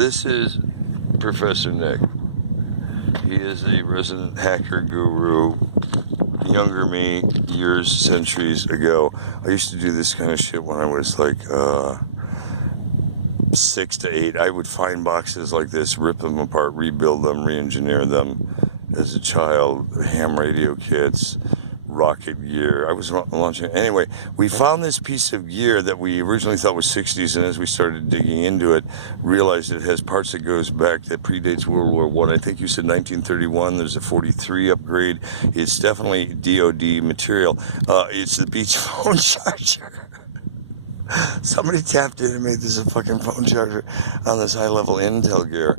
this is Professor Nick. He is a resident hacker guru. Younger me, years, centuries ago. I used to do this kind of shit when I was like 6 to 8. I would find boxes like this, rip them apart, rebuild them, re-engineer them. As a child, ham radio kits, rocket gear. I was launching. Anyway, we found this piece of gear that we originally thought was 60s, and as we started digging into it, realized it has parts that goes back, that predates World War I. I think you said 1931. There's a 43 upgrade. It's definitely DOD material. It's the beach phone charger. Somebody tapped in and made this a fucking phone charger on this high-level Intel gear.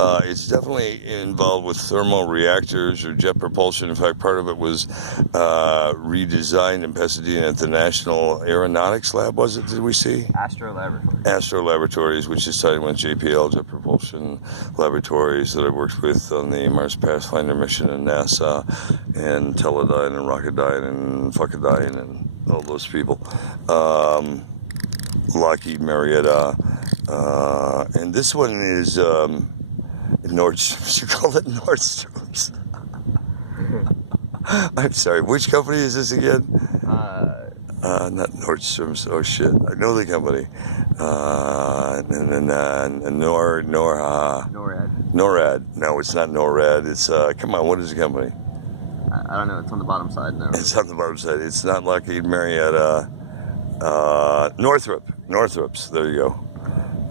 It's definitely involved with thermal reactors or jet propulsion. In fact, part of it was redesigned in Pasadena at the National Aeronautics Lab, was it? Did we see? Astro Laboratories. Astro Laboratories, which is tied with JPL, Jet Propulsion Laboratories, that I worked with on the Mars Pathfinder mission in NASA, and Teledyne and Rocketdyne and Fuckadyne and all those people. Lockheed, Marietta, and this one is Nordstrom's. You call it Nordstrom's? I'm sorry. Which company is this again? Not Nordstrom's. Oh shit! I know the company. NORAD. No, it's not NORAD. It's come on. What is the company? I don't know. It's on the bottom side now. It's on the bottom side. It's not Lockheed, Marietta. Northrop's. There you go.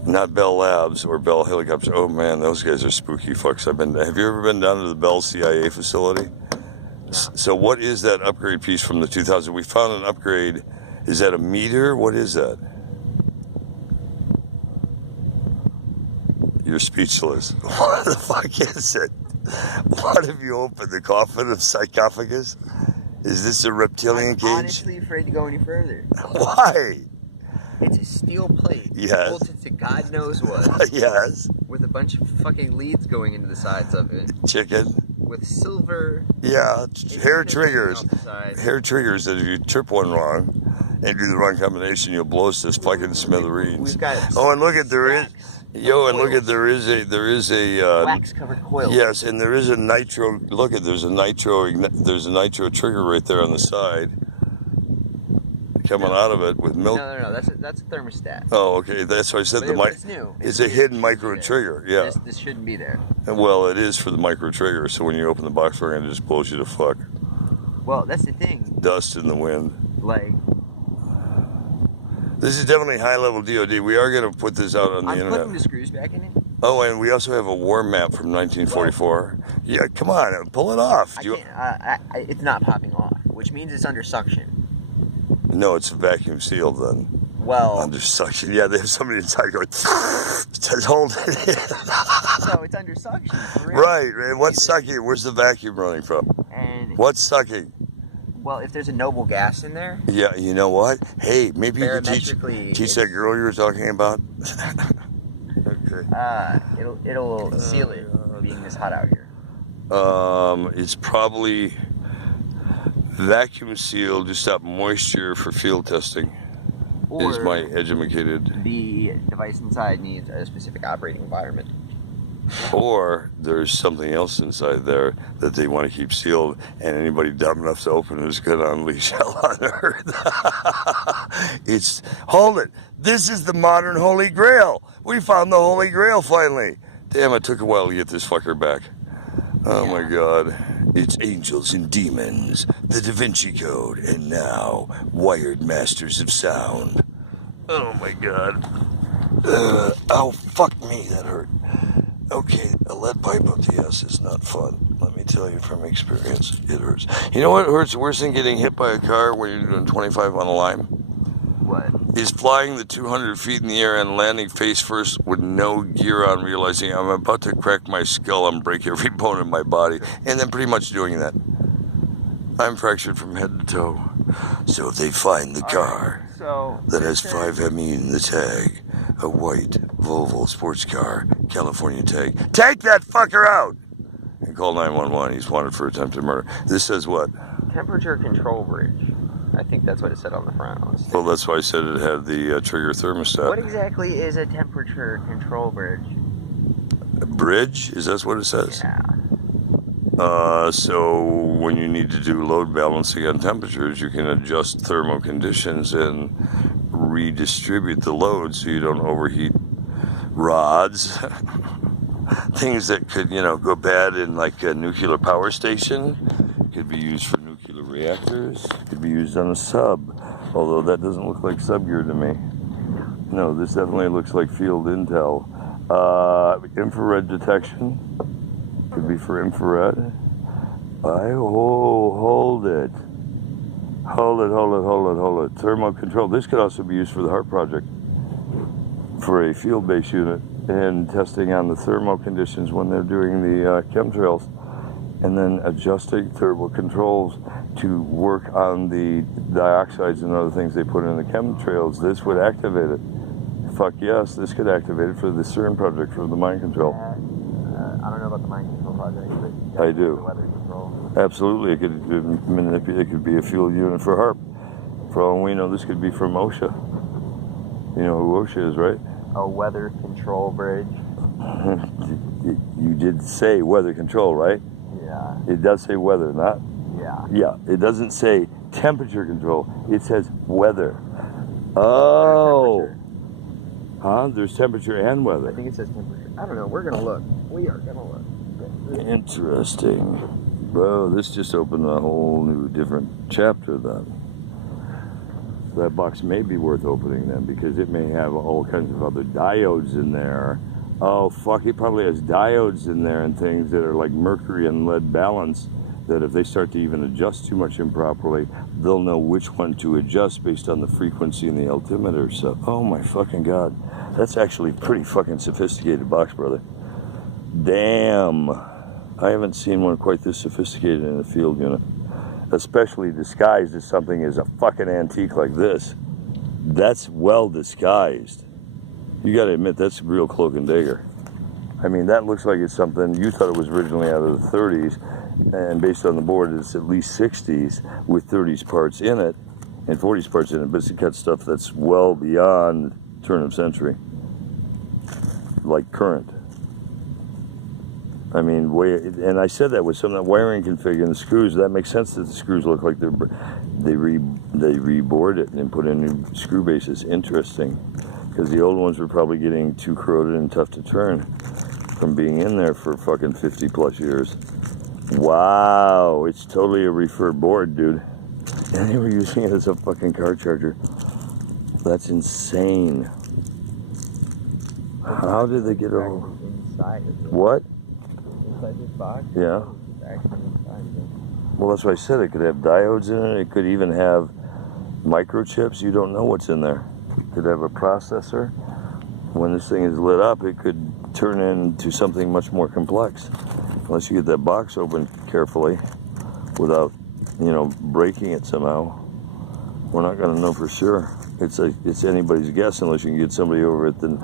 Not Bell Labs or Bell Helicopters. Oh man, those guys are spooky fucks. Have you ever been down to the Bell CIA facility? No. So what is that upgrade piece from the 2000? We found an upgrade. Is that a meter? What is that? You're speechless. What the fuck is it? What have you opened? The coffin of sarcophagus? Is this a reptilian cage? I'm honestly afraid to go any further. Why? It's a steel plate. Yes. Bolted to God knows what. Yes. With a bunch of fucking leads going into the sides of it. Chicken. With silver. Yeah, hair triggers. Hair triggers that if you trip one wrong and do the wrong combination, you'll blow us this fucking smithereens. We've got. Oh, and look at there is. Yo, and look at there is a wax covered coil. Yes, and there is a nitro. Look at there's a nitro trigger right there on the side. Coming out of it with milk. No. That's a thermostat. Oh, okay. That's why I said it's new. It's a hidden micro trigger. Yeah. This shouldn't be there. And well, it is for the micro trigger. So when you open the box, we're gonna just blows you to fuck. Well, that's the thing. Dust in the wind. Like. This is definitely high-level DOD. We are gonna put this out on the internet. I'm putting the screws back in it. Oh, and we also have a war map from 1944. Well, yeah, come on, pull it off. It's not popping off, which means it's under suction. No, it's vacuum sealed then. Well, under suction. Yeah, they have somebody inside going, just hold it in. So it's under suction. Right. What's sucking? Where's the vacuum running from? And what's sucking? Well, if there's a noble gas in there. Yeah, you know what? Hey, maybe you can teach that girl you were talking about. Okay. It'll seal it, being this hot out here. It's probably vacuum sealed to stop moisture for field testing. Or is my educated. The device inside needs a specific operating environment. Or there's something else inside there that they want to keep sealed, and anybody dumb enough to open it is going to unleash hell on earth. Hold it. This is the modern Holy Grail. We found the Holy Grail finally. Damn, it took a while to get this fucker back. Oh my God. It's angels and demons, the Da Vinci Code, and now wired masters of sound. Oh my God. Oh, fuck me, that hurt. Okay, a lead pipe up the ass is not fun. Let me tell you from experience, it hurts. You know what hurts worse than getting hit by a car when you're doing 25 on a line? What? Is flying the 200 feet in the air and landing face first with no gear on, realizing I'm about to crack my skull and break every bone in my body, and then pretty much doing that. I'm fractured from head to toe. So if they find the car that has 5ME in the tag, a white Volvo sports car, California tag, take that fucker out! And call 911. He's wanted for attempted murder. This says what? Temperature control bridge. I think that's what it said on the front. Honestly. Well, that's why I said it had the trigger thermostat. What exactly is a temperature control bridge? bridge? Is that what it says? Yeah. So when you need to do load balancing on temperatures, you can adjust thermal conditions and redistribute the load so you don't overheat rods. Things that could, go bad in like a nuclear power station. Could be used for nuclear reactors. Could be used on a sub. Although that doesn't look like sub-gear to me. No, this definitely looks like field intel. Infrared detection. Could be for infrared. Hold it. Hold it. Thermal control. This could also be used for the HARP project. For a field-based unit and testing on the thermal conditions when they're doing the chemtrails. And then adjusting thermal controls to work on the dioxides and other things they put in the chemtrails. This would activate it. Fuck yes, this could activate it for the CERN project, for the mind control. I don't know about the mind control project, but I do. The weather control. Absolutely, it could manipulate. It could be a fuel unit for HARP. For all we know, this could be from OSHA. You know who OSHA is, right? A weather control bridge. You did say weather control, right? Yeah. It does say weather, not? Yeah. Yeah, it doesn't say temperature control. It says weather. Oh. Huh? There's temperature and weather. I think it says temperature. I don't know. We're going to look. We are going to look. Interesting. Bro, this just opened a whole new different chapter then. That box may be worth opening then because it may have all kinds of other diodes in there. Oh, fuck, it probably has diodes in there and things that are like mercury and lead balance that if they start to even adjust too much improperly, they'll know which one to adjust based on the frequency and the altimeter. So, oh my fucking God. That's actually a pretty fucking sophisticated box, brother. Damn. I haven't seen one quite this sophisticated in a field unit. Especially disguised as something as a fucking antique like this. That's well disguised. You gotta admit, that's real cloak and dagger. I mean, that looks like it's something, you thought it was originally out of the 30s, and based on the board, it's at least 60s with 30s parts in it, and 40s parts in it, but it's got stuff that's well beyond turn of century. Like current. I mean, and I said that with some of that wiring config and the screws. That makes sense that the screws look like they rebored it and put in new screw bases. Interesting, because the old ones were probably getting too corroded and tough to turn from being in there for fucking 50 plus years. Wow, it's totally a referred board, dude. And they were using it as a fucking car charger. That's insane. How did they get over? What? Inside this box? Yeah. Well, that's why I said it could have diodes in it. It could even have microchips. You don't know what's in there. It could have a processor. When this thing is lit up, it could turn into something much more complex. Unless you get that box open carefully without, breaking it somehow. We're not going to know for sure. It's anybody's guess unless you can get somebody over at the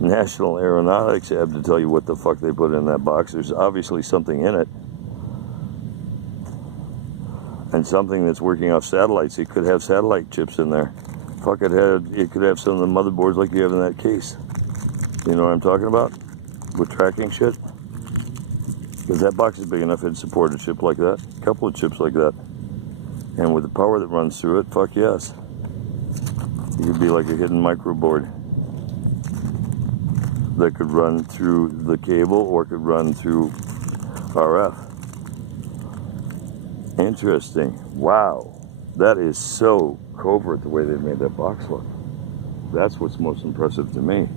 National Aeronautics Lab to tell you what the fuck they put in that box. There's obviously something in it. And something that's working off satellites. It could have satellite chips in there. Fuck, it could have some of the motherboards like you have in that case. You know what I'm talking about? With tracking shit? Because that box is big enough it'd support a chip like that. A couple of chips like that. And with the power that runs through it, fuck yes. It could be like a hidden microboard that could run through the cable or could run through RF. Interesting. Wow. That is so covert the way they've made that box look. That's what's most impressive to me.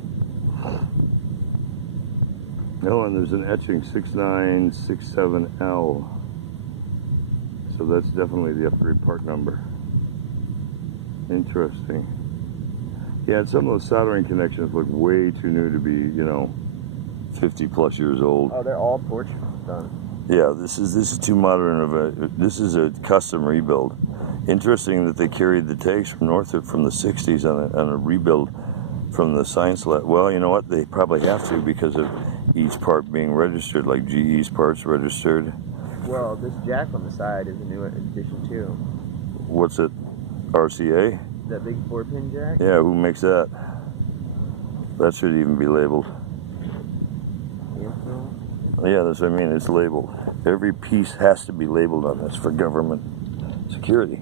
No, and there's an etching 6967L. So that's definitely the upgrade part number. Interesting. Yeah, and some of those soldering connections look way too new to be, 50 plus years old. Oh, they're all torch done. Yeah, this is too modern of a. This is a custom rebuild. Interesting that they carried the tags from Northrop from the 60s on a rebuild from the science lab. Well, you know what? They probably have to because of each part being registered, like GE's parts registered. Well, this jack on the side is a new addition too. What's it? RCA? That big 4-pin jack? Yeah, who makes that? That should even be labeled. Yeah, Yeah, that's what I mean. It's labeled. Every piece has to be labeled on this for government security.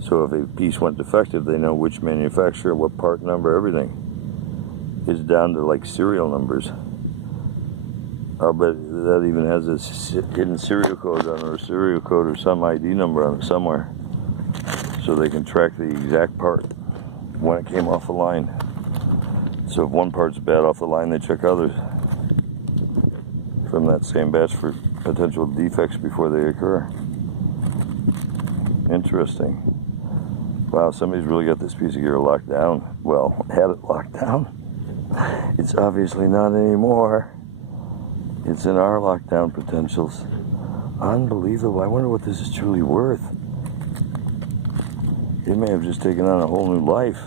So if a piece went defective, they know which manufacturer, what part number, everything. It's down to like serial numbers. I'll bet that even has a hidden serial code on it, or serial code or some ID number on it somewhere. So they can track the exact part when it came off the line. So if one part's bad off the line, they check others from that same batch for potential defects before they occur. Interesting. Wow, somebody's really got this piece of gear locked down. Well, had it locked down. It's obviously not anymore. It's in our lockdown potentials. Unbelievable. I wonder what this is truly worth. It may have just taken on a whole new life.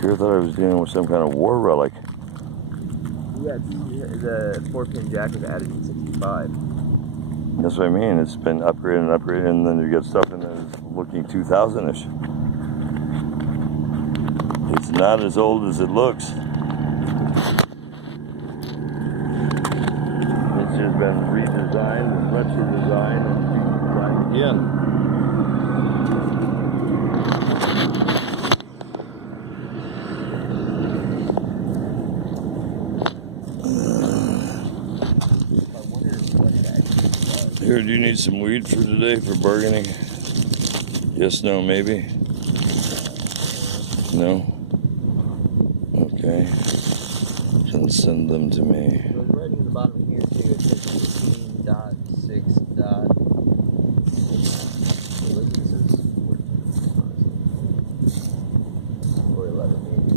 Here I thought I was dealing with some kind of war relic. Yeah, the 4-pin jack was added in 65. That's what I mean. It's been upgraded and upgraded, and then you get stuff in there that's looking 2000-ish. It's not as old as it looks. It's just been redesigned and retro-designed and redesigned again. Here, do you need some weed for today for bargaining? Yes, no, maybe? No? Okay. Then send them to me. So it's writing in the bottom here too, it says 15.6. Or 11 maybe.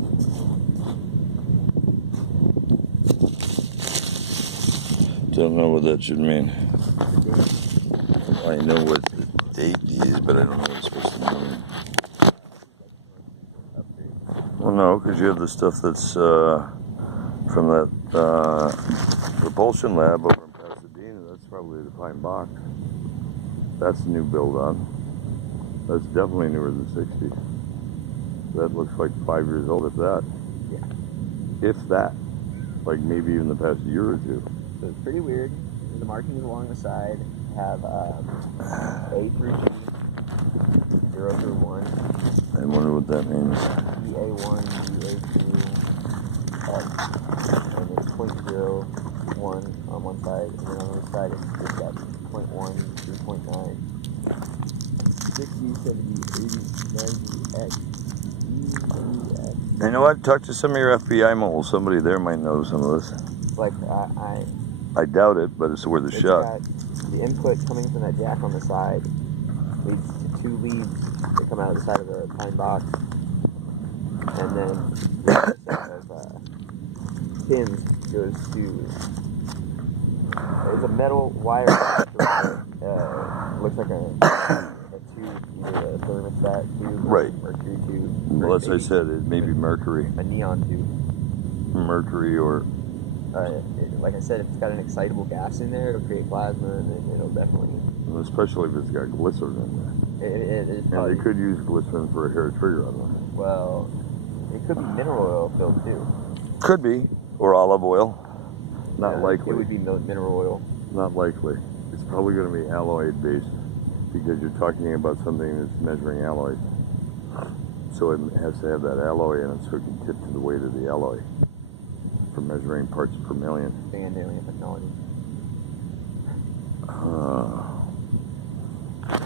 Don't know what that should mean. I know what the date is, but I don't know what it's supposed to mean. Well, no, because you have the stuff that's from that propulsion lab over in Pasadena. That's probably the pine box. That's the new build on. That's definitely newer than 60. That looks like 5 years old, if that. Yeah. If that. Like maybe even the past year or two. So it's pretty weird. The markings along the side have A through G, 0 through 1. I wonder what that means. BA1, BA2, X, and it's .01 on one side, and then on the other side it's just got .1 through .9. 60, 70, 80, 90, X, E, X. You know what? Talk to some of your FBI moles. Somebody there might know some of this. Like, I doubt it, but it's worth a shot. The input coming from that jack on the side leads to 2 leads that come out of the side of the pine box, and then the set of pins goes to. It's a metal wire. Looks like a tube, either a thermostat tube, right, or mercury tube. Well, as I said, it may be mercury. A neon tube. Mercury or. Like I said, if it's got an excitable gas in there, it'll create plasma, and it'll definitely. Especially if it's got glycerin in there. And they could use glycerin for a hair trigger on one. Well, it could be mineral oil filled too. Could be, or olive oil. Not likely. It would be mineral oil. Not likely. It's probably going to be alloy based because you're talking about something that's measuring alloys. So it has to have that alloy in it so it can tip to the weight of the alloy. For measuring parts per million. Stand alien technology.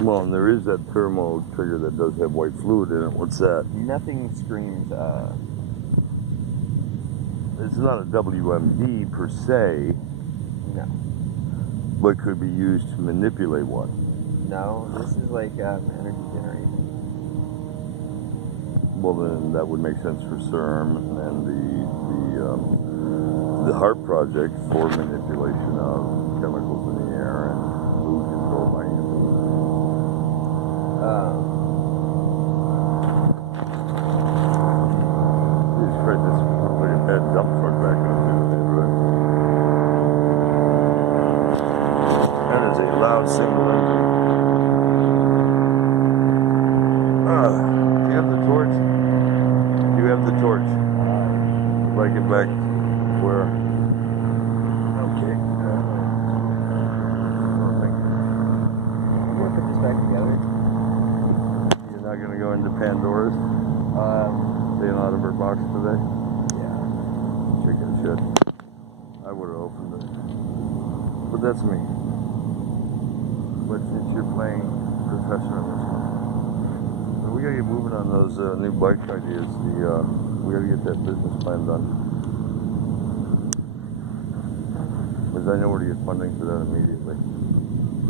Well, and there is that thermo trigger that does have white fluid in it. What's that? Nothing screams. It's not a WMD per se. No. But could be used to manipulate one. No, this is like energy generation. Well, then that would make sense for CERM and the HARP project for manipulation of chemicals in the air and mood control by humans. Jesus Christ, this looks like a bad dump truck back up in the neighborhood. That is a loud single engine. Do you have the torch? You have the torch. Like it back where? Okay. Pandora's staying out of her box today? Yeah. Chicken shit. I would have opened it. But that's me. But since you're playing professor in this one, we gotta get moving on those new bike ideas. We gotta get that business plan done. Because I know where to get funding for that immediately.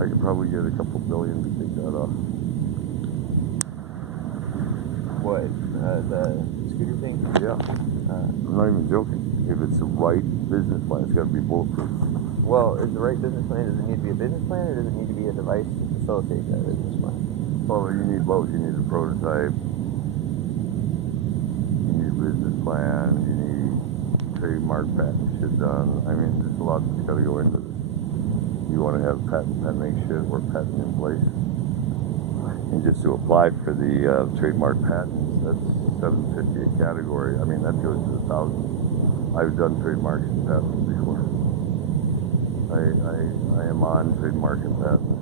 I could probably get a couple billion to take that off. What? The scooter thing? Yeah. I'm not even joking. If it's the right business plan, it's got to be bulletproof. Well, is the right business plan, does it need to be a business plan, or does it need to be a device to facilitate that business plan? Well, you need both. You need a prototype. You need a business plan. You need trademark patent shit done. I mean, there's a lot that's got to go into this. You want to have pending shit or patent in place. And just to apply for the trademark patents, that's $750 a category. I mean, that goes to $1,000. I've done trademarks and patents before. I am on trademark and patents.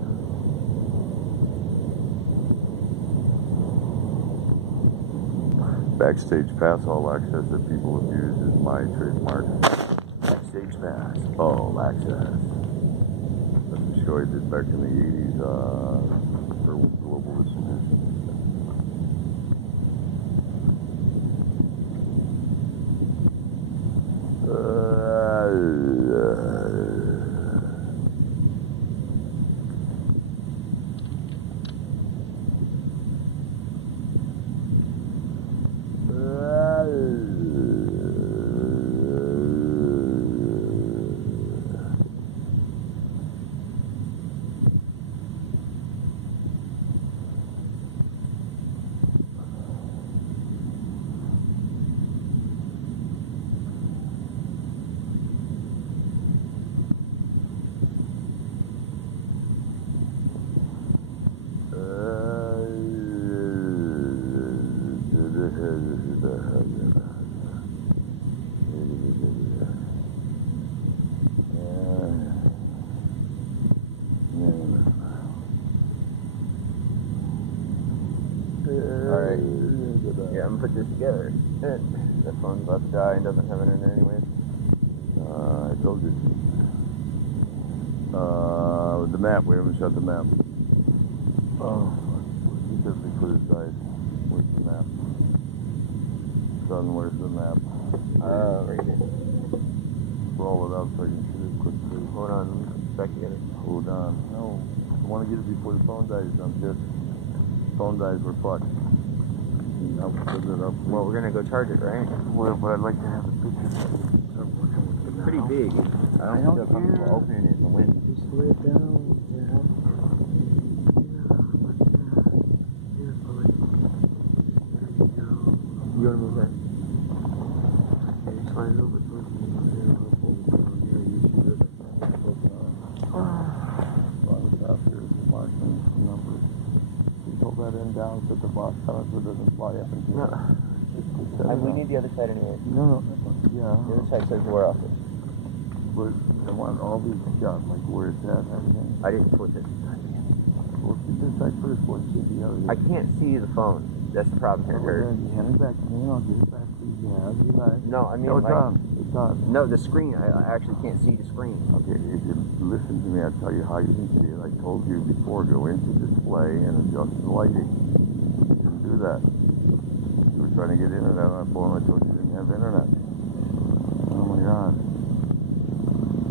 Backstage pass all access that people abuse is my trademark. Backstage pass all access. That's a show I did back in the 80s for global distribution. Yeah, I'm gonna put this together. That phone's about to die and doesn't have internet anyways. I told you. The map, we haven't shut the map. Oh, he said before this died. Where's the map? Son, where's the map? Right here. Roll it up so I can shoot it quickly. Hold on, let me put this back together. Hold on. No, I want to get it before the phone dies, dumb shit. Phone dies, we're fucked. I'll put it up. Well, we're gonna go charge it, right? Well, but I'd like to have a picture. It's pretty big. I don't feel comfortable opening it in the wind. Just lay it down. Yeah. You wanna move that? Okay, slide it over towards me. Hold that end down so the box comes so it doesn't fly up into No. We need the other side anyway. No, yeah. The other side says door office. But I want all these shot, like where it's at and everything. I didn't put this. Well, keep this side first, one should the other. I can't see the phone. That's the problem here, Kurt. Hand it back to me, I'll get it back to you. Yeah, you guys. No, I mean, No, it's like, on. It's on. no, the screen. I actually can't see the screen. Okay, if you listen to me, I'll tell you how you can see it. I told you before, go into display and adjust the lighting. You can do that. You were trying to get internet on a phone, I told you didn't have internet. Oh my god.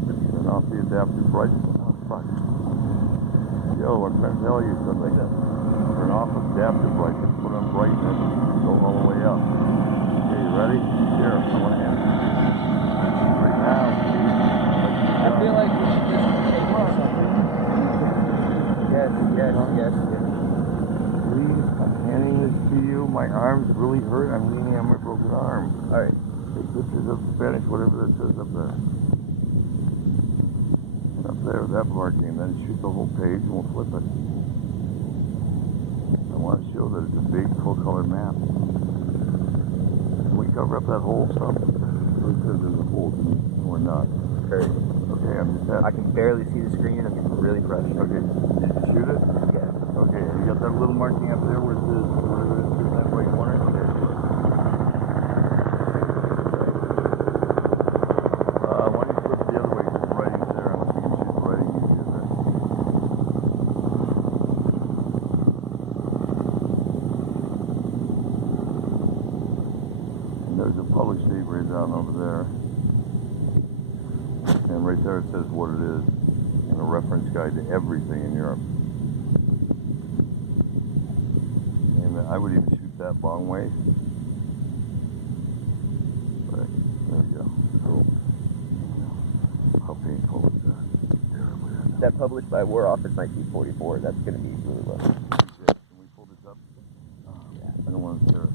Turn off the adaptive brightness. Oh fuck. Yo, I'm trying to tell you something. Turn off adaptive brightness, put on brightness, go all the way up. Okay, you ready? Here, I want to answer. Right now, I feel like we should just take something. Yes. please, I'm handing this to you. My arm's really hurt. I'm leaning on my broken arm. All right. Take pictures of Spanish, whatever that says up there. Up there, that marking, and then shoot the whole page and we'll flip it. I want to show that it's a big full-color map. Can we cover up that whole stuff? It says there's a hole or not. Kurt. Okay, I'm just I can barely see the screen. I'm really frustrated. Okay, did you shoot it? Yeah. Okay. Okay, you got that little marking up there where it says whatever it is, that right corner? Okay. Why don't you flip the other way? Because the writing's there. I'm thinking you should the writing easier there. And there's a published date right down over there. And right there it says what it is. And a reference guide to everything in Europe. I would even shoot that long way. But there we go. So, how painful is that? Terribly. That published by War Office 1944. That's going to be really low. Can we pull this up? Yeah. I don't want to tear it.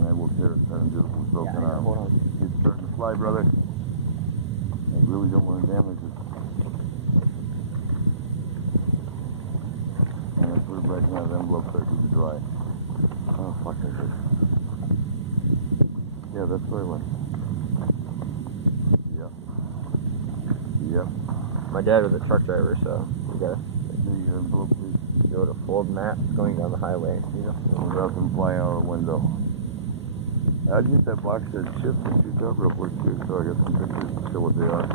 And I will tear it if I don't do it with broken arm. Hold on. It's starting to fly, brother. I really don't want to damage it. And I put it back in that envelope so it can dry. Oh, fuck, I did. Yeah, that's where I went. Yeah. Yep. My dad was a truck driver, so we got The envelope, please. to go to fold maps going down the highway. Without them flying out the window. I'd get that box that ships and shoot that real quick too, so I got some pictures to show what they are.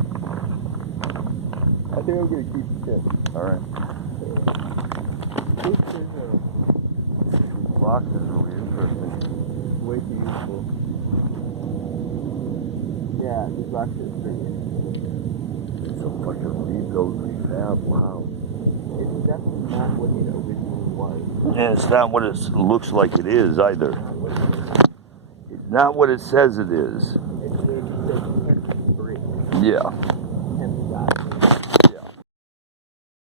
I think I'm going to keep the tip. Alright. These boxes are really interesting. Way too useful. Yeah, these boxes are pretty interesting. It's a fucking rebuild refab, wow. It's definitely not what it originally was. And it's not what it looks like it is either. It's not what it says it is. It's 10 3. Yeah. 10 guys.